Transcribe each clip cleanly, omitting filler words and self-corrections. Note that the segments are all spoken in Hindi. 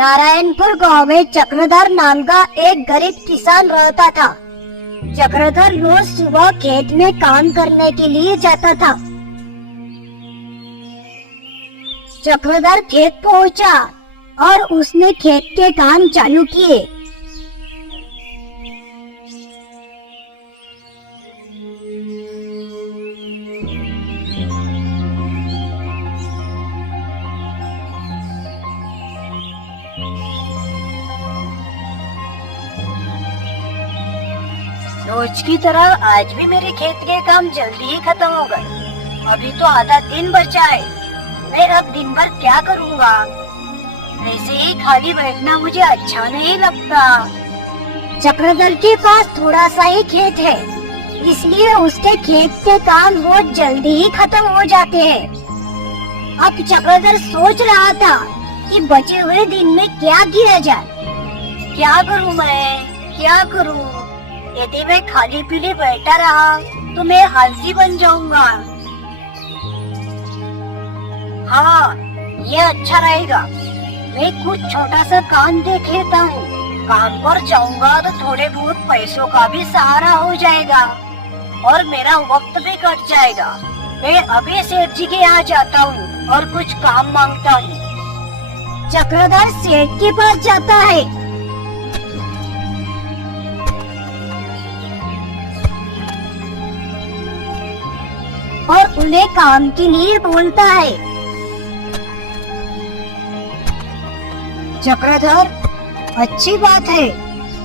नारायणपुर गांव में चक्रधर नाम का एक गरीब किसान रहता था। चक्रधर रोज सुबह खेत में काम करने के लिए जाता था। चक्रधर खेत पहुंचा और उसने खेत के काम चालू किए। रोज की तरह आज भी मेरे खेत के काम जल्दी ही खत्म हो गए। अभी तो आधा दिन बचा है। मैं अब दिन भर क्या करूँगा? ऐसे ही खाली बैठना मुझे अच्छा नहीं लगता। चक्रधर के पास थोड़ा सा ही खेत है, इसलिए उसके खेत के काम बहुत जल्दी ही खत्म हो जाते हैं। अब चक्रधर सोच रहा था कि बचे हुए दिन में क्या किया जाए। क्या करूँ मैं, क्या करूँ? यदि मैं खाली पीली बैठा रहा तो मैं आलसी बन जाऊंगा। हाँ, ये अच्छा रहेगा। मैं कुछ छोटा सा काम देख लेता हूँ। काम पर जाऊंगा तो थोड़े बहुत पैसों का भी सहारा हो जाएगा और मेरा वक्त भी कट जाएगा। मैं अभी सेठ जी के यहाँ जाता हूँ और कुछ काम मांगता हूँ। चक्रधर सेठ के पास जाता है और उन्हें काम के लिए बोलता है। चक्रधर, अच्छी बात है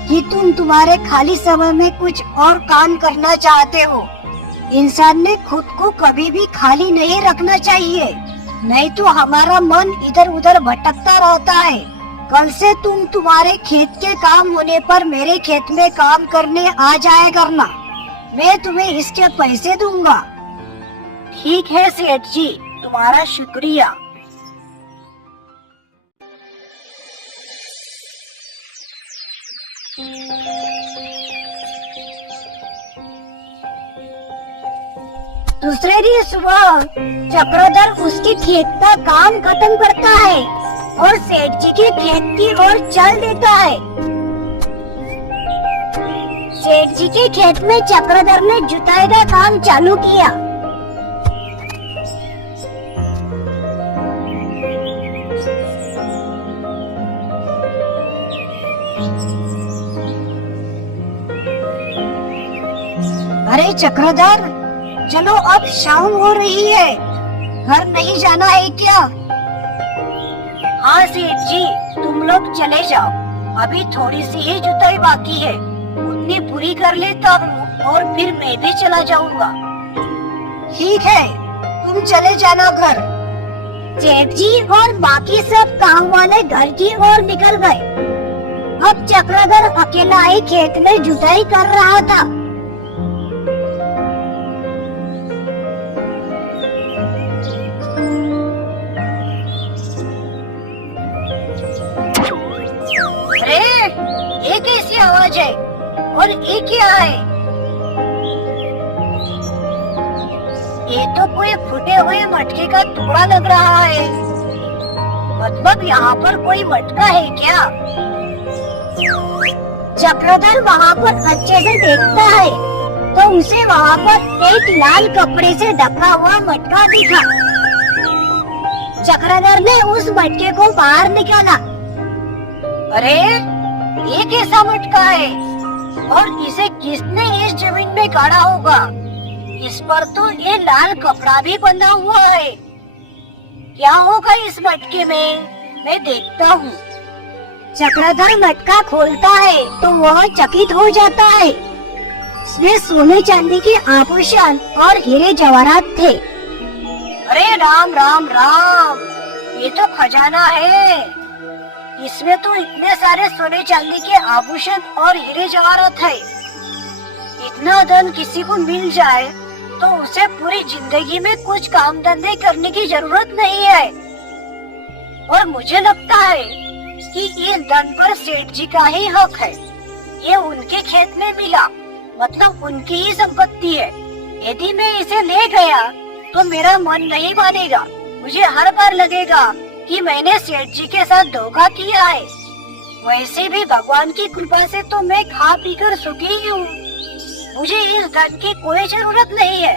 कि तुम तुम्हारे खाली समय में कुछ और काम करना चाहते हो। इंसान ने खुद को कभी भी खाली नहीं रखना चाहिए, नहीं तो हमारा मन इधर उधर भटकता रहता है। कल से तुम तुम्हारे खेत के काम होने पर मेरे खेत में काम करने आ जाया करना। मैं तुम्हें इसके पैसे दूंगा। ठीक है सेठ जी, तुम्हारा शुक्रिया। दूसरे दिन सुबह चक्रधर उसके खेत का काम खत्म करता है और सेठ जी के खेत की ओर चल देता है। सेठ जी के खेत में चक्रधर ने जुताई का काम चालू किया। अरे चक्रधर, चलो अब शाम हो रही है, घर नहीं जाना है क्या? हाँ सेठ जी, तुम लोग चले जाओ। अभी थोड़ी सी ही जुताई बाकी है, उतनी पूरी कर लेता हूँ और फिर मैं भी चला जाऊंगा। ठीक है, तुम चले जाना घर। सेठ जी और बाकी सब काम वाले घर की ओर निकल गए। अब चक्रधर अकेला ही खेत में जुताई कर रहा था। ये कैसी आवाज है और ये क्या है? ये तो कोई फूटे हुए मटके का टुकड़ा लग रहा है। मतलब यहाँ पर कोई मटका है क्या? चक्रधर वहाँ पर अच्छे से देखता है तो उसे वहाँ पर एक लाल कपड़े से ढका हुआ मटका दिखा। चक्रधर ने उस मटके को बाहर निकाला। अरे, ये कैसा मटका है और इसे किसने इस जमीन में गाड़ा होगा? इस पर तो ये लाल कपड़ा भी बंधा हुआ है। क्या होगा इस मटके में? मैं देखता हूँ। चक्रधर मटका खोलता है तो वह चकित हो जाता है। इसमें सोने चांदी के आभूषण और हीरे जवाहरात थे। अरे राम राम राम, ये तो खजाना है। इसमें तो इतने सारे सोने चांदी के आभूषण और हीरे जवाहरात है। इतना धन किसी को मिल जाए तो उसे पूरी जिंदगी में कुछ काम धंधे करने की जरूरत नहीं है। और मुझे लगता है कि इस धन पर सेठ जी का ही हक है। ये उनके खेत में मिला, मतलब उनकी ही संपत्ति है। यदि मैं इसे ले गया तो मेरा मन नहीं मानेगा। मुझे हर बार लगेगा कि मैंने सेठ जी के साथ धोखा किया है। वैसे भी भगवान की कृपा से तो मैं खा पीकर सुखी ही हूँ। मुझे इस धन की कोई जरूरत नहीं है।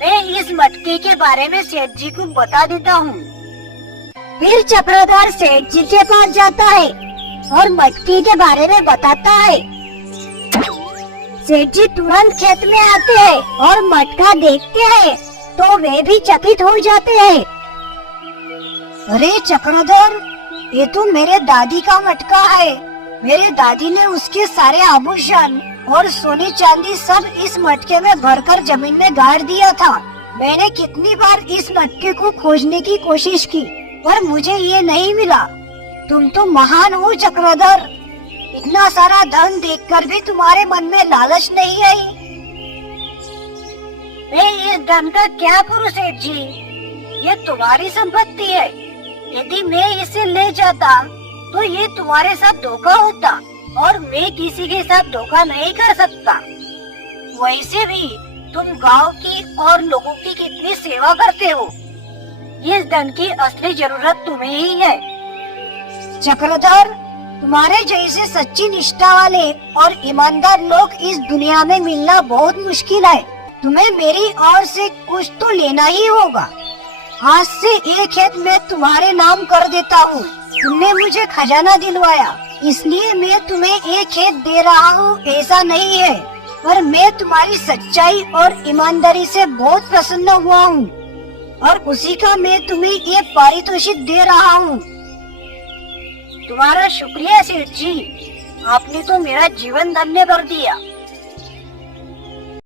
मैं इस मटके के बारे में सेठ जी को बता देता हूँ। फिर चक्रधर सेठ जी के पास जाता है और मटके के बारे में बताता है। सेठ जी तुरंत खेत में आते हैं और मटका देखते हैं तो वे भी चकित हो जाते हैं। अरे चक्रधर, ये तो मेरे दादी का मटका है। मेरे दादी ने उसके सारे आभूषण और सोने चांदी सब इस मटके में भरकर जमीन में गाड़ दिया था। मैंने कितनी बार इस मटके को खोजने की कोशिश की पर मुझे ये नहीं मिला। तुम तो महान हो चक्रधर। इतना सारा धन देखकर भी तुम्हारे मन में लालच नहीं आई। मैं इस धन का क्या करूं सेठ जी? ये तुम्हारी संपत्ति है। यदि मैं इसे ले जाता तो ये तुम्हारे साथ धोखा होता और मैं किसी के साथ धोखा नहीं कर सकता। वैसे भी तुम गांव की और लोगों की कितनी सेवा करते हो। इस धन की असली जरूरत तुम्हें ही है। चक्रधर, तुम्हारे जैसे सच्ची निष्ठा वाले और ईमानदार लोग इस दुनिया में मिलना बहुत मुश्किल है। तुम्हें मेरी ओर से कुछ तो लेना ही होगा। आज से एक खेत मैं तुम्हारे नाम कर देता हूँ। तुमने मुझे खजाना दिलवाया इसलिए मैं तुम्हें एक खेत दे रहा हूँ, ऐसा नहीं है। पर मैं तुम्हारी सच्चाई और ईमानदारी से बहुत प्रसन्न हुआ हूँ और उसी का मैं तुम्हें ये पारितोषिक दे रहा हूँ। तुम्हारा शुक्रिया सेठ जी, आपने तो मेरा जीवन धन्य कर दिया।